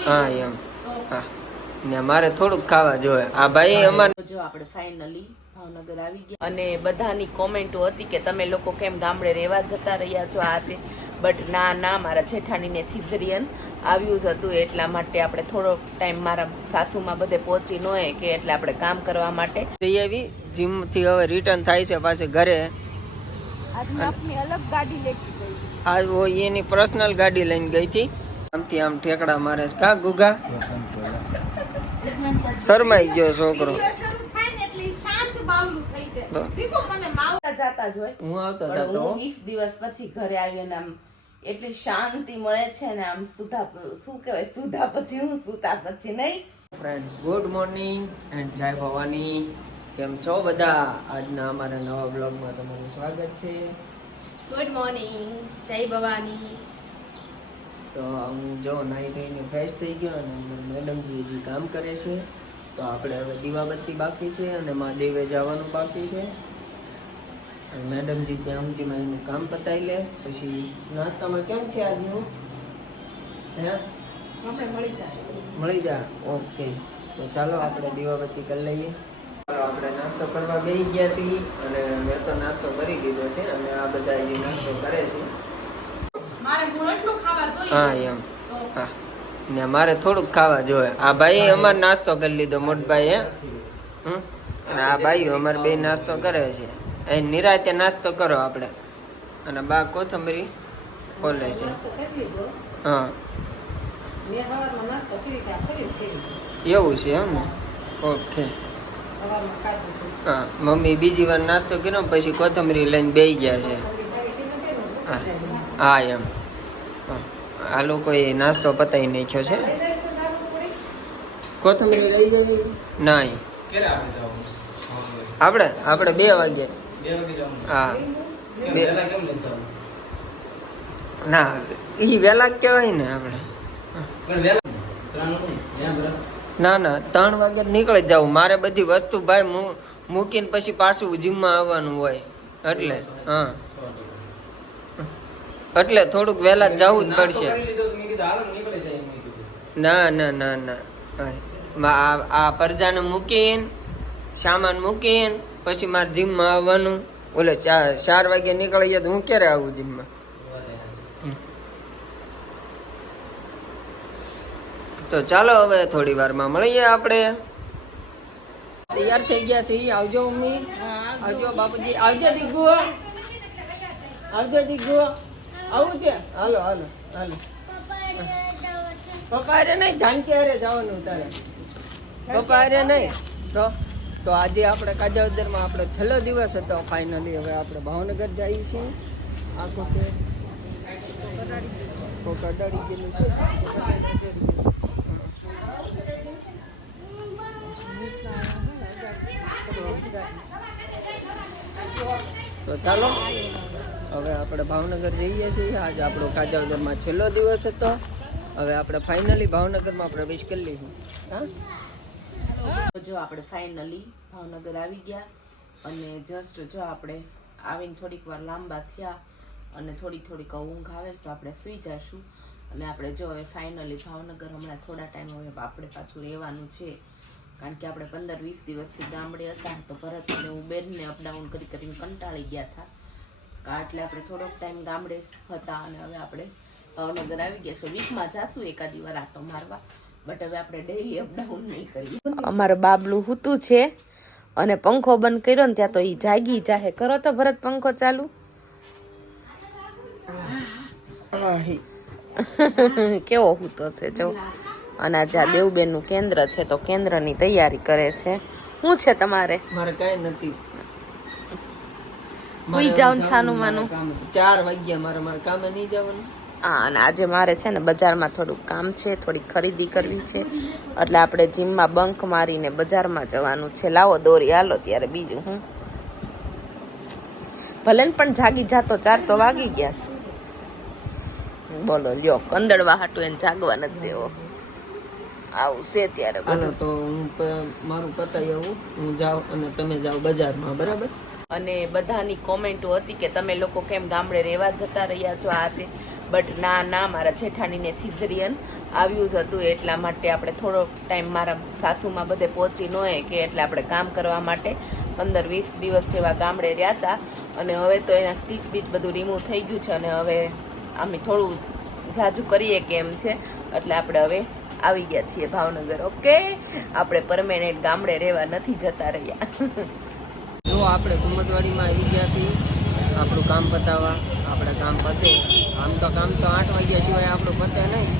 હા એમ. હા. ને મારે થોડુંક ખાવા જોઈએ. આ ભાઈ અમારે જો આપણે ફાઇનલી ભાવનગર આવી ગયા. અને બધાની કોમેન્ટો હતી કે તમે લોકો કેમ ગામડે રહેવા જતા રહ્યા છો? આ તે બટ ના ના મારા જેઠાણીને સિઝરિયન આવ્યું જ હતું. એટલા માટે આપણે થોડો ટાઈમ મારા સાસુમાં બધે પહોંચી ન હોય કે એટલે આપણે કામ કરવા માટે જઈ આવી. જીમથી હવે રિટર્ન થાય છે પાછી ઘરે. અલગ ગાડી આજ એની પર્સનલ ગાડી લઈને ગઈ હતી. આમથી આમ ઠેકડા મારે છે. કા ગુગા? શરમાઈ ગયો છોકરો. તો? જાતા જ હોય. હું આવતો પણ હતો હું વીસ દિવસ પછી ઘરે આવી આમ એટલી શાંતિ મળે છે ને આમ સુધા શું કહેવાય? સુધા પછી હું સુતા પછી નહીં. ફ્રેન્ડ ગુડ મોર્નિંગ એન્ડ જય ભવાની. કેમ છો બધા? આજના અમારા નવા બ્લોગમાં તમારું સ્વાગત છે. ગુડ મોર્નિંગ જય ભવાની. તો હું જો નાહી ધોઈને ફ્રેશ થઈ ગયો અને મેડમજી હજી કામ કરે છે તો આપણે હવે દીવાબત્તી બાકી છે અને મહાદેવે જવાનું બાકી છે. અને મેડમજી ત્યાં સુધીમાં એનું કામ પતાવી લે પછી નાસ્તામાં કેમ છે આજનું? હે? મળી જાય. મળી જા? ઓકે. તો ચાલો આપણે દીવાબત્તી કરી લઈએ. આપણે નાસ્તો કરવા બેસી ગયા છીએ અને મેં તો નાસ્તો કરી દીધો છે અને આ બધા જે નાસ્તો કરે છે મારે મૂળ એટલું ખાવા જોઈએ હા એમ. હા. ને મારે થોડુંક ખાવા જોઈએ. આ ભાઈ અમાર નાસ્તો કરી લીધો મોટભાઈ હે? અને આ ભાઈઓ અમારે બે નાસ્તો કરે છે. એ નિરાતે નાસ્તો કરો આપણે અને બા કોથમરી ખોલે છે. હા. એવું છે એમ ને? ઓકે. હા મમ્મી બીજી વાર નાસ્તો કર્યો પછી કોથમરી લઈને બેસી ગયા છે. હા. હા એમ. આ લોકોએ નાસ્તો પતાવી નાખ્યો છે. કોથમીર લઈ જઈએ ના આપણે આપણે? બે વાગે. હા. બે. ના ઈ વહેલા કહેવાય ને આપણે. ના ના ત્રણ વાગે નીકળી જવું મારે બધી વસ્તુ ભાઈ મૂકીને પછી પાછું જીમમાં આવવાનું હોય. એટલે હા. એટલે થોડુંક વહેલા જવું જ પડશે. ના ના ના ના. આ- આ પરજાને મૂકીને સામાન મૂકીને પછી મારે જીમમાં આવવાનું. ઓલે ચાર ચાર વાગે નીકળીએ તો હું ક્યારે આવું જીમમાં? તો ચાલો હવે થોડી વારમાં મળીએ આપણે. તૈયાર થઈ ગયા છે આવજો મમ્મી. આવજો. બાપુજી. આવજો દીકુ આવજો દીકુ આવું છે? હાલો હાલો હાલો. પપ્પા અરે નહીં, જાનકી અરે જવાનું તારે. પપ્પા અરે નહીં. તો તો આજે આપણે કાજાવદરમાં આપણો છેલ્લો દિવસ હતો ફાઇનલી હવે આપણે ભાવનગર જઈએ છીએ. આખો કે કોક અડાડી ગયેલું છે. તો ચાલો. હવે આપણે ભાવનગર જઈએ છીએ. આજ આપણો કાજાવદરમાં છેલ્લો દિવસ હતો. હવે આપણે ફાઇનલી ભાવનગરમાં પ્રવેશ કરી લઈશું હા? જો આપણે ફાઇનલી ભાવનગર આવી ગયા અને જસ્ટ જો આપણે આવીને થોડીક વાર લાંબા થયા અને થોડી થોડીક ઊંઘ આવે તો આપણે સુઈ જઈશું. અને આપણે જો હવે ફાઇનલી ભાવનગર હમણાં થોડા ટાઈમ હવે આપણે પાછું રહેવાનું છે. કારણ કે આપણે પંદર વીસ દિવસથી ગામડે હતા તો ભરત અને હું અપડાઉન કરી કરીને કંટાળી ગયા હતા. એટલે આપણે થોડોક ટાઈમ ગામડે હતા અને હવે આપણે ભાવનગર આવી ગયા. છે વીકમાં જાશું એકાદી વાર આટો મારવા. બટ હવે આપણે ડેઈલી અપડાઉન નહીં કરીએ. અમારે બાબલું હૂતું છે અને પંખો બંધ કર્યો ને ત્યાં તો એ જાગી જાહે. કરો તો ભરત પંખો ચાલુ. કેવો હૂતો છે જો. અને આ દેવબેનનું કેન્દ્ર છે તો કેન્દ્રની તૈયારી કરે છે. શું છે તમારે? મારે કઈ નથી. હુઈ જાવ છાનું માનું. ચાર વાગ્યા મારે મારે કામે નહીં જવાનું. હા અને આજે મારે છે ને બજારમાં થોડુંક કામ છે થોડી ખરીદી કરવી છે. એટલે આપણે જીમમાં બંક મારીને બજારમાં જવાનું છે. લાવો દોરી હાલો ત્યારે બીજું હું ભલે ને પણ જાગી જાતો ચાર તો વાગી ગયા છે. બોલો લ્યો કંદડવા હાટું એને જાગવા નથી દેવો. આવું છે ત્યારે બધું. તો હું મારું પતાવી આવું. હું જાઉં અને તમે જાઓ બજારમાં બરાબર? અને બધાની કોમેન્ટો હતી કે તમે લોકો કેમ ગામડે રહેવા જતા રહ્યા છો? આ તે. બટ ના ના, મારા જેઠાણીને સિઝરિયન આવ્યું જ હતું. એટલા માટે આપણે થોડો ટાઈમ મારા સાસુમાં બધે પહોંચી ન કે એટલે આપણે કામ કરવા માટે પંદર, વીસ દિવસ જેવા ગામડે રહ્યા હતા અને હવે તો એના સ્ટીચ બીચ બધું રિમૂવ થઈ ગયું છે અને હવે અમે થોડું જાજુ કરીએ કેમ છે. એટલે આપણે હવે આવી ગયા છીએ ભાવનગર, ઓકે? આપણે પરમેનન્ટ ગામડે રહેવા નથી જતા રહ્યા. જો આપણે કુમતવાડીમાં આવી ગયા છીએ આપણું કામ પતાવવા આપણે કામ પતે. આમ તો કામ તો આઠ વાગ્યા સિવાય આપણું પતે નહીં.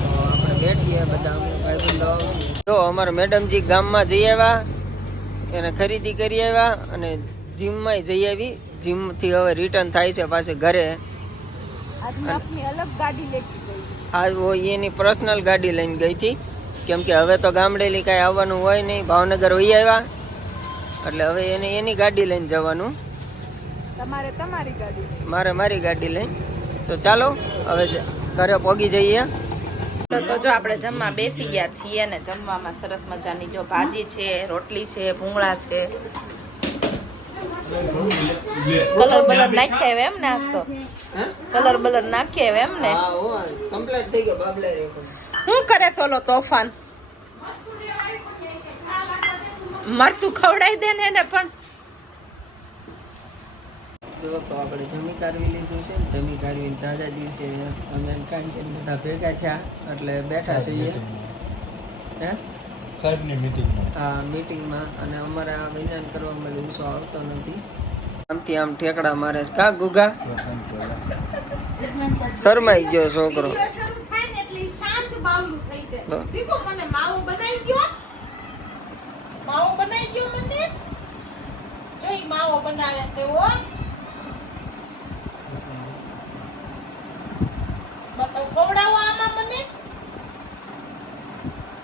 તો આપણે બેઠીએ બધા અમે ભાઈબંધો. જો અમારા મેડમજી ગામમાં જઈ આવ્યા એને ખરીદી કરી આવ્યા અને જીમમાં જઈ આવી. જીમથી હવે રિટર્ન થાય છે પાછી ઘરે. વો એની પર્સનલ ગાડી લઈને ગઈ હતી. કેમ કે હવે તો ગામડેલી કાંઈ આવવાનું હોય નહીં. ભાવનગર વહી આવ્યા. એટલે હવે એને એની ગાડી લઈને જવાનું. તમારે તમારી ગાડી. મારે મારી ગાડી લઈને તો ચાલો હવે ઘરે પોગી જઈએ. તો જો આપણે જમવા બેસી ગયા છીએ ને જમવામાં સરસ મજાની જો ભાજી છે રોટલી છે ભૂંગળા છે. કલર બલર નાખ્યા હવે એમ નાસ્તો હા? કલર બલર નાખ્યા હવે એમ ને? કમ્પ્લીટ થઈ ગયો બાબલા રે શું કરે સોલો તોફાન? મરચું ખવડાવી દે ને એને પણ. તો આપણે જમી કાઢવી લીધું છે ને જમી કાઢવીને તાજા દિવસે અમે ને કાંચન બધા ભેગા થયા એટલે બેઠા છીએ. હે? સાહેબની મીટિંગમાં હા મીટિંગમાં અને અમારે આ કરવા કરવામાં ઉસો આવતો નથી. આમથી આમ ઠેકડા મારે છે. કા ગુગા? શરમાઈ ગયો છોકરો. તો? મને માવો બનાવી ગયો માવો બનાવી ગયો મને. જઈ માવો બનાવે તેવો બસ ખવડાવો આમાં મને.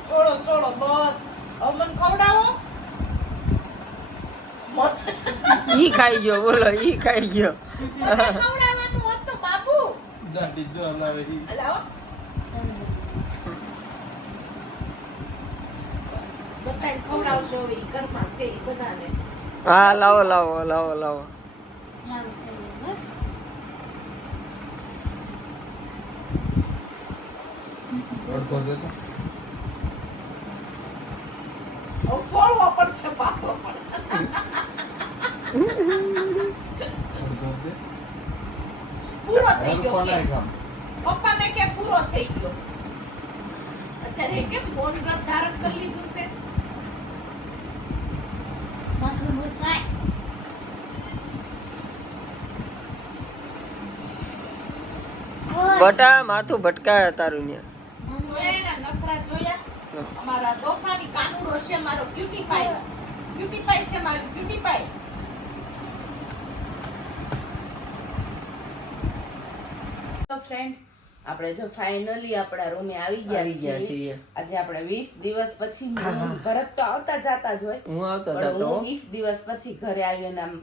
ચોળો ચોળો બસ. હવે મને ખવડાવો. ઈ ખાઈ ગયો બોલો ઈ ખાઈ ગયો. ખવડાવવાનું હોત તો બાબુ. દાઢી જો હલાવે ઈ. લાવો બધાને ખવડાવશો હવે ઈ ઘરમાં છે ઈ બધાને હા લાવો લાવો લાવો લાવો પપ્પા ગયો કે પપ્પાને કે પૂરો થઈ ગયો અત્યારે કેમ મૌન વ્રત ધારણ કરી લીધું છે બટા માથું ભટકાય તારું એના નખરા જોયા? અમારા તોફાની કાનુડો છે મારો બ્યુટી પાઈ બ્યુટી પાઈ છે મારો પાઈ ફ્રેન્ડ આપણે જો ફાઇનલી આપણા રૂમે આવી આવી ગયા ગયા છીએ. આજે આપણે 20 દિવસ પછી ભરત તો આવતા જાતા જ હોય. હું આવતો હતો 20 દિવસ પછી ઘરે આવ્યો ને આમ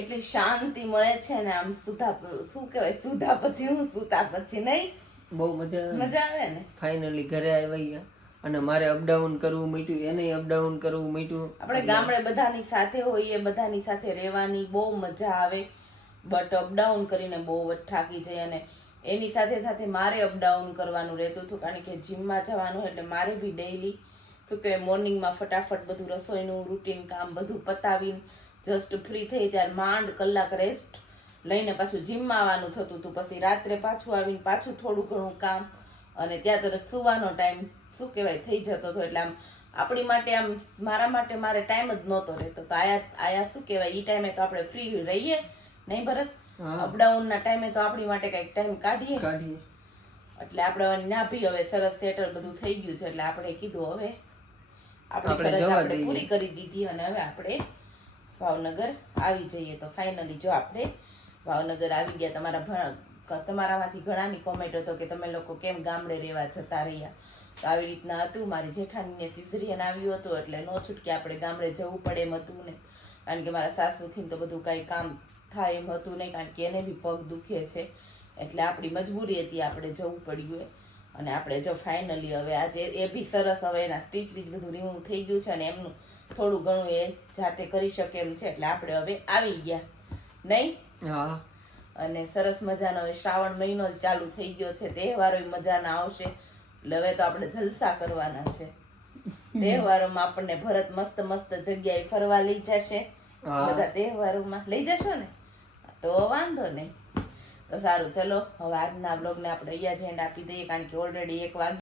એટલી શાંતિ મળે છે ને આમ સુધા શું કહેવાય? સુધા પછી હું સુતા પછી નહીં. બહુ મજા મજા આવે ને? ફાઇનલી ઘરે આવ્યા અને મારે અપડાઉન કરવું મીઠું એને અપડાઉન કરવું મીઠું. આપણે ગામડે બધાની સાથે હોઈએ બધાની સાથે રહેવાની બહુ મજા આવે. બટ અપડાઉન કરીને બહુ થાકી જાય અને એની સાથે સાથે મારે અપડાઉન કરવાનું રહેતું હતું, કારણ કે જીમમાં જવાનું એટલે મારે બી ડેઈલી શું કહેવાય મોર્નિંગમાં ફટાફટ બધું રસોઈનું રૂટીન કામ બધું પતાવીને જસ્ટ ફ્રી થઈ ત્યારે માંડ કલાક રેસ્ટ લઈને પાછું જીમમાં આવવાનું થતું હતું. પછી રાત્રે પાછું આવીને પાછું થોડું ઘણું કામ અને ત્યાં તરત સુવાનો ટાઈમ શું કહેવાય, થઈ જતો હતો. એટલે આમ આપણી માટે આમ મારા માટે મારે ટાઈમ જ નહોતો રહેતો. તો આયા આયા શું કહેવાય એ ટાઈમે તો આપણે ફ્રી રહીએ. નહીં ભરત. અપડાઉન ના ટાઈમે તો આપણી માટે કંઈક ટાઈમ કાઢીએ. કાઢીએ. એટલે આપણે ના ભી હવે સરસ સેટલ બધું થઈ ગયું છે એટલે આપણે કીધું હવે આપણી પૂરી કરી દીધી અને હવે આપણે ભાવનગર આવી જઈએ તો ફાઇનલી જો આપણે ભાવનગર આવી ગયા તમારા તમારામાંથી ઘણાની કોમેન્ટ હતો કે તમે લોકો કેમ ગામડે રહેવા જતા રહ્યા? તો આવી રીતના હતું. મારી જેઠાણીને સિઝરિયન આવ્યું હતું એટલે નો છૂટકે આપણે ગામડે જવું પડે એમ હતું ને. કારણ કે મારા સાસુથી તો બધું કાંઈ કામ થાય એમ હતું નહીં કારણ કે એને બી પગ દુખે છે. એટલે આપણી મજબૂરી હતી આપણે જવું પડ્યું એ અને આપણે જો ફાઇનલી હવે આજે એ બી સરસ હવે એના સ્ટીચ બીચ બધું રિમૂવ થઈ ગયું છે અને એમનું થોડું ઘણું એ જાતે કરી શકે એમ છે. એટલે આપણે હવે આવી ગયા. નહીં? હા. અને સરસ મજાનો હવે શ્રાવણ મહિનો ચાલુ થઈ ગયો છે. તહેવારો મજાના આવશે. એટલે હવે તો આપણે જલસા કરવાના છે. તહેવારોમાં આપણને ભરત મસ્ત મસ્ત જગ્યાએ ફરવા લઈ જશે. બધા તહેવારોમાં. લઈ જશો ને? તો વાંધો નહીં. તો સારું, ચલો, હવે આજના બ્લોગને આપણે અહીંયા જ એન્ડ આપી દઈએ, કારણ કે ઓલરેડી એક વાગ્યું